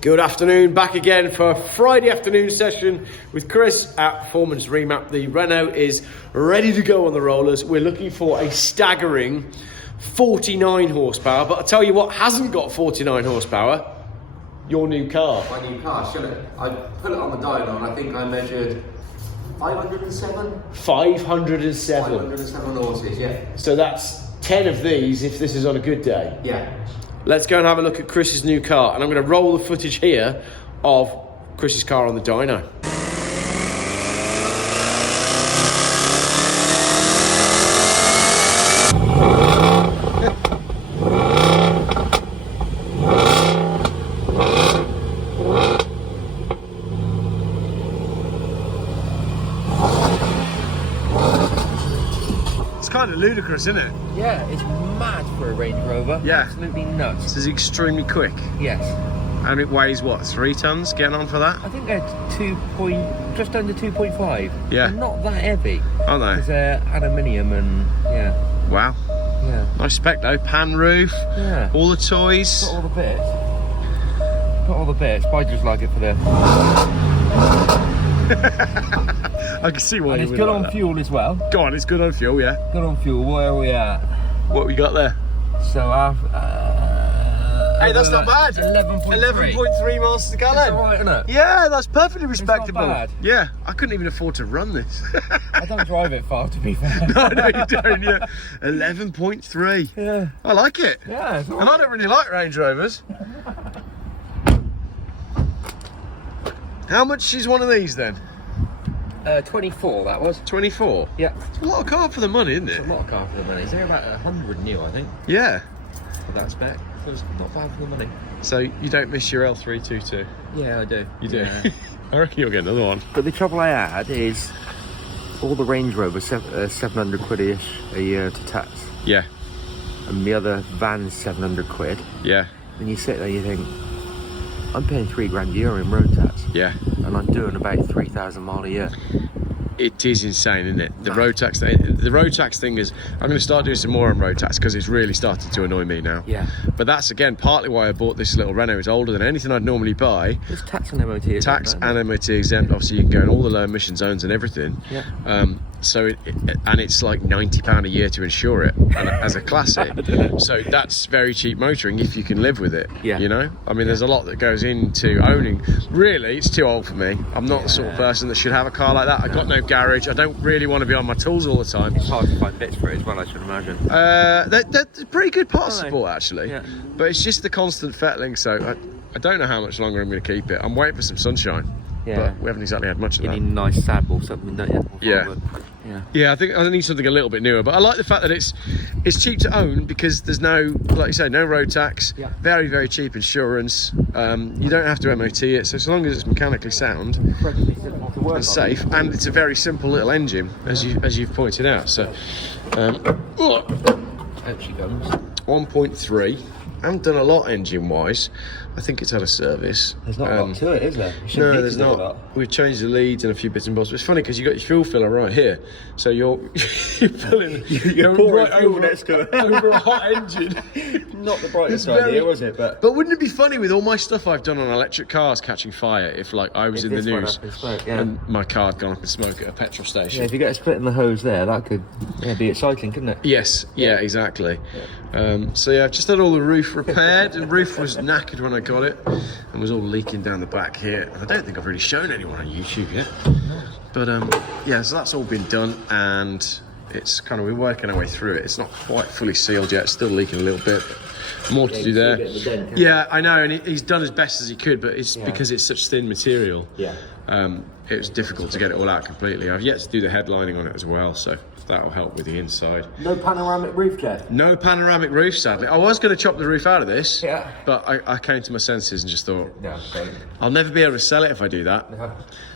Good afternoon, back again for a Friday afternoon session with Chris at Performance Remap. The Renault is ready to go on the rollers. We're looking for a staggering 49 horsepower, but I'll tell you what hasn't got 49 horsepower, your new car. My new car, I put it on the dyno and I think I measured 507? 507. 507 horses, yeah. So that's 10 of these if this is on a good day. Yeah. Let's go and have a look at Chris's new car, and I'm going to roll the footage here of Chris's car on the dyno. It's kind of ludicrous, isn't it? Yeah, it's mad for a Range Rover. Yeah. Absolutely nuts. This is extremely quick. Yes. And it weighs, what, 3 tons getting on for that? I think they're just under 2.5. Yeah. They're not that heavy. Aren't they? Because they're aluminium and, yeah. Wow. Yeah. Nice spec though, pan roof, Yeah. all the toys. Got all the bits. Got all the bits, but I just like it for the... I can see why And you it's would good like on that. fuel as well. Go on, it's good on fuel, yeah. Good on fuel, where are we at? What we got there? So, Hey, that's not bad. 11.3. 11.3 miles to the gallon. That's alright, isn't it? Yeah, that's perfectly not respectable. bad. Yeah, I couldn't even afford to run this. I don't drive it far, to be fair. No, you don't, yeah. 11.3. Yeah. I like it. Yeah, it's all And I don't really like Range Rovers. How much is one of these then? 24, that was. 24? Yeah. It's a lot of car for the money, isn't It's a it? lot of car for the money. They're about 100 new, I think, Yeah. for that spec. So it's not bad for the money. So you don't miss your L322? Yeah, I do. You do? Yeah. I reckon you'll get another one. But the trouble I had is all the Range Rovers, 700 quid-ish a year to tax. Yeah, And the other van's 700 quid. yeah, And you sit there, you think, I'm paying £3 a year in road tax. yeah. And I'm doing about 3,000 mile a year. It is insane, isn't it? The road tax thing is, I'm going to start doing some more on road tax because it's really started to annoy me now. Yeah. But that's, again, partly why I bought this little Renault. It's older than anything I'd normally buy. There's tax and MOT. Tax and MOT exempt. Obviously, you can go in all the low emission zones and everything. Yeah. So it's like £90 a year to insure it and as a classic. So that's very cheap motoring if you can live with it. Yeah. You know, I mean, there's a lot that goes into owning. Really, it's too old for me. I'm not the sort of person that should have a car like that. I've got no garage. I don't really want to be on my tools all the time. It's hard to find bits for it as well, I should imagine. They're pretty good part Are they? support actually. Yeah. But it's just the constant fettling. So I don't know how much longer I'm going to keep it. I'm waiting for some sunshine. Yeah. But we haven't exactly had much of You that. need a nice saddle or something, don't you? Yeah. Yeah. Yeah, I think I need something a little bit newer, but I like the fact that it's cheap to own because there's no, like you say, no road tax. Yeah. Very, very cheap insurance. You don't have to MOT it, so as long as it's mechanically sound Incredibly simple to work on. and safe, and it's a very simple little engine, as you've pointed out. So, Out she comes. 1.3. I haven't done a lot engine-wise. I think it's had a service. There's not a lot to it, is there? You shouldn't No, need there's to do a not. lot. We've changed the leads and a few bits and bobs. But it's funny because you've got your fuel filler right here. So you're pulling You're pouring right fuel over, next to it. over a hot engine. Not the brightest It's very- idea, was it? But But wouldn't it be funny with all my stuff I've done on electric cars catching fire if, like, I was in the this one news up in smoke, yeah. and my car had gone up in smoke at a petrol Yeah, station? if you get a split in the hose there, that could be exciting, couldn't it? Yes, yeah, exactly. So yeah, I've just had all the roof repaired. The roof was knackered when I got it and was all leaking down the back here. I don't think I've really shown anyone on YouTube yet. But yeah, so that's all been done and it's kind of, we're working our way through it. It's not quite fully sealed yet, it's still leaking a little bit. More to do there. Yeah, I know, and he's done as best as he could, but it's because it's such thin material. Yeah. It was difficult to get it all out completely. I've yet to do the headlining on it as well, so that'll help with the inside. No panoramic roof, Geoff? No panoramic roof, sadly. I was going to chop the roof out of this, Yeah. but I came to my senses and just thought, No, don't. I'll never be able to sell it if I do that.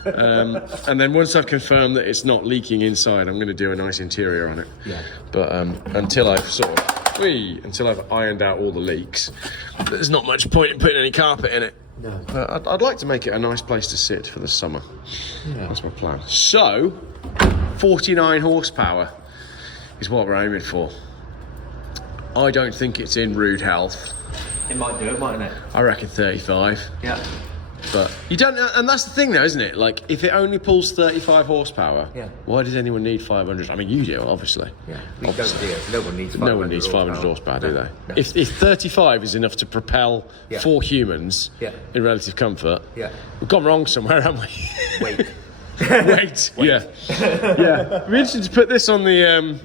And then once I've confirmed that it's not leaking inside, I'm going to do a nice interior on it. Yeah. But until I've ironed out all the leaks, there's not much point in putting any carpet in it. No. I'd like to make it a nice place to sit for the summer. Yeah. That's my plan. So, 49 horsepower is what we're aiming for. I don't think it's in rude health. It might do it, mightn't it? I reckon 35. Yeah. But you don't, and that's the thing though, isn't it? Like, if it only pulls 35 horsepower, Yeah. why does anyone need 500? I mean, you do, obviously. Yeah. We don't do it. No one needs 500 No one needs 500 horsepower, do they? No. If 35 is enough to propel Yeah. 4 humans Yeah. in relative comfort, Yeah. we've gone wrong somewhere, haven't we? Wait. Wait. Yeah. Yeah. It'd be interesting to put this on the,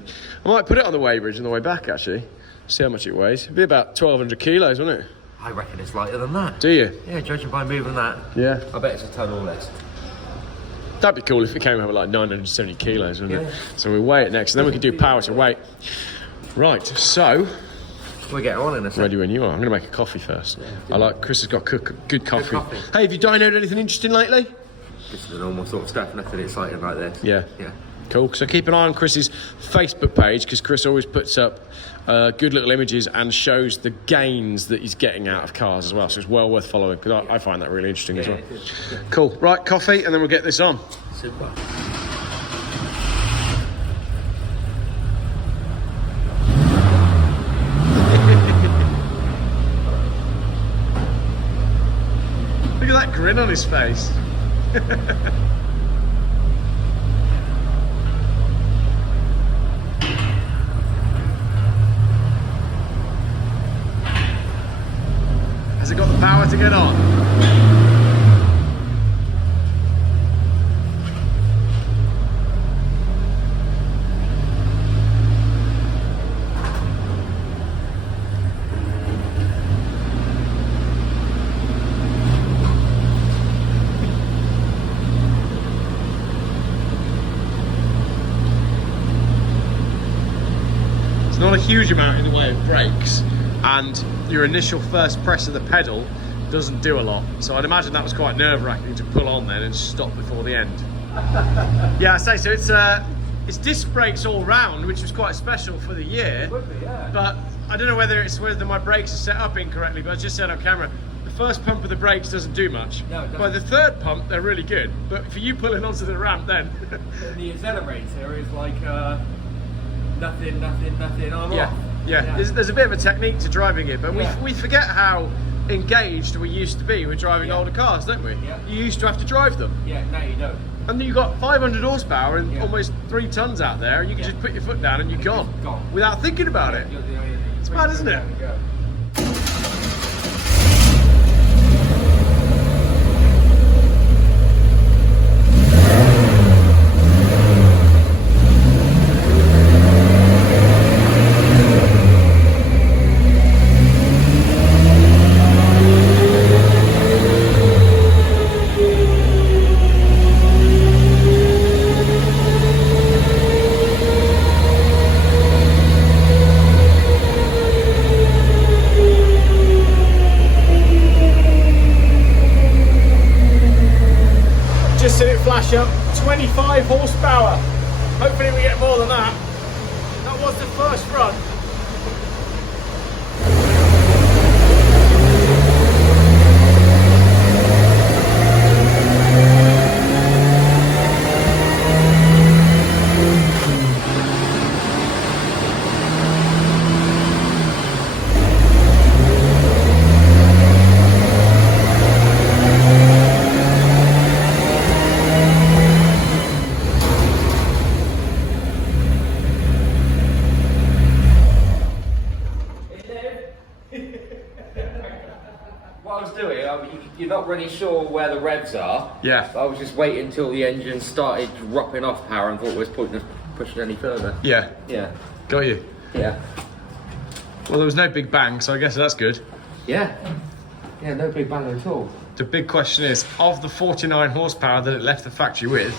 I might put it on the weighbridge on the way back, actually. See how much it weighs. It'd be about 1,200 kilos, wouldn't it? I reckon it's lighter than that. Do you? Yeah, judging by moving that. Yeah. I bet it's a ton or less. That'd be cool if it came out with like 970 kilos, wouldn't it? Yeah. So we weigh it next, and then we can do power to weight. Right, so, We'll get on in a second. ready when you are. I'm going to make a coffee first. I like, Chris has got good coffee. coffee. Hey, have you dynoed anything interesting lately? Just the normal sort of stuff, nothing exciting like this. Yeah. Yeah. Cool. So keep an eye on Chris's Facebook page, because Chris always puts up good little images and shows the gains that he's getting out of cars as well. So it's well worth following, because I find that really interesting as well. it is. Yeah. Cool. Right, coffee, and then we'll get this on. Super. Look at that grin on his face. Has it got the power to get on? It's not a huge amount in the way of brakes, and your initial first press of the pedal doesn't do a lot. So I'd imagine that was quite nerve-wracking to pull on then and stop before the end. Yeah, I say so. It's disc brakes all round, which was quite special for the year. Yeah. But I don't know whether my brakes are set up incorrectly. But I just said on camera, the first pump of the brakes doesn't do much. No, it doesn't. By the third pump, they're really good. But for you pulling onto the ramp, then The accelerator is like nothing, I'm yeah, off. yeah. There's a bit of a technique to driving it, but Yeah. we forget how engaged we used to be when driving Yeah. older cars, don't we? Yeah. You used to have to drive them, Yeah, no you don't. and you got 500 horsepower and Yeah. almost 3 tons out there, and you can Yeah. just put your foot down and you're gone, just gone. without thinking about it. You're the only thing. It's mad, isn't it? Yeah. Just seen it flash up, 25 horsepower. Hopefully we get more than that. That was the first run. What I was doing, you're not really sure where the revs are. Yeah. I was just waiting until the engine started dropping off power and thought it was pointless pushing any further. Yeah, Yeah. got you. Yeah. Well, there was no big bang, so I guess that's good. Yeah. Yeah, no big bang at all. The big question is, of the 49 horsepower that it left the factory with,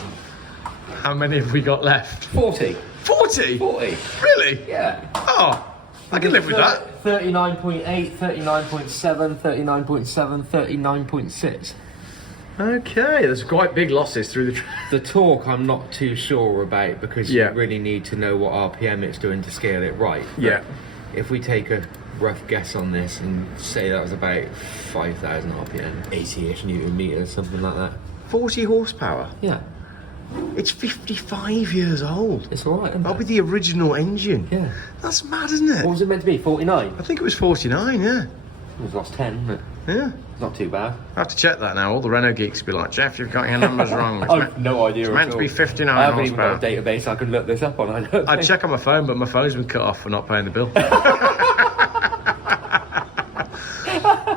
how many have we got left? 40. 40? 40. Really? Yeah. Oh, I can live with that. 39.8, 39.7, 39.7, 39.6. Okay, there's quite big losses through the... The torque I'm not too sure about because Yeah. you really need to know what RPM it's doing to scale it right. But Yeah. if we take a rough guess on this and say that was about 5,000 RPM, 80-ish Newton meters, something like that. 40 horsepower? Yeah, It's 55 years old. it's alright, isn't That'll be it? the original engine. Yeah. That's mad, isn't it? What was it meant to be, 49? I think it was 49, yeah. We've lost 10, isn't it? Yeah. It's not too bad. I have to check that now. All the Renault geeks will be like, Geoff, you've got your numbers wrong. It's I've no idea. It's at meant to all. be 59 I haven't even horsepower. got a database I can look this up on. I don't I'd think. check on my phone, but my phone's been cut off for not paying the bill.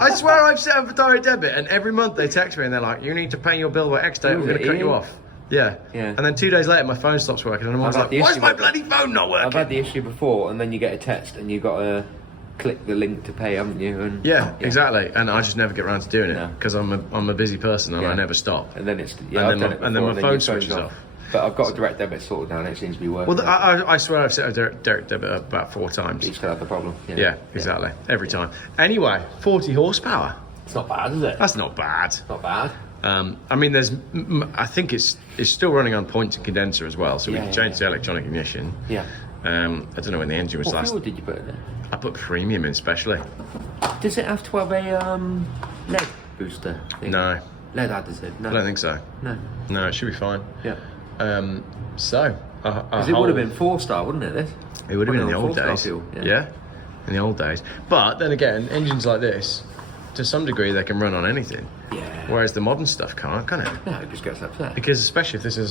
I swear I've set up a direct debit, and every month they text me and they're like, you need to pay your bill by X date, we're going to cut you off. Yeah. Yeah. And then 2 days later, my phone stops working, and I'm always I've like, had the why's issue my with bloody phone not working? I've had the issue before, and then you get a text and you've got to click the link to pay, haven't you? And Yeah, exactly. And I just never get around to doing it because I'm a busy person and I never stop. And then it's And then my phone your switches off. But I've got a direct debit sorted now, and it seems to be working. Well, I swear I've set a direct debit up about 4 times. You still have the problem. Yeah, exactly. Every time. Anyway, 40 horsepower. It's not bad, is it? That's not bad. Not bad. I mean, I think it's still running on point and condenser as well, so we can change the electronic ignition. Yeah. I don't know when the engine was What last. fuel did you put in there? I put premium in specially. Does it have to have a lead booster thing? No, Lead additive? No. I don't think so. No. No, it should be fine. Yeah. So, Because it would have been 4-star, wouldn't it, this? It would have been in the Wouldn't old it? 4-star days. fuel, Yeah, in the old days. But then again, engines like this, to some degree, they can run on anything. Yeah. Whereas the modern stuff can't, can it? No, it just gets upset. Because especially if this is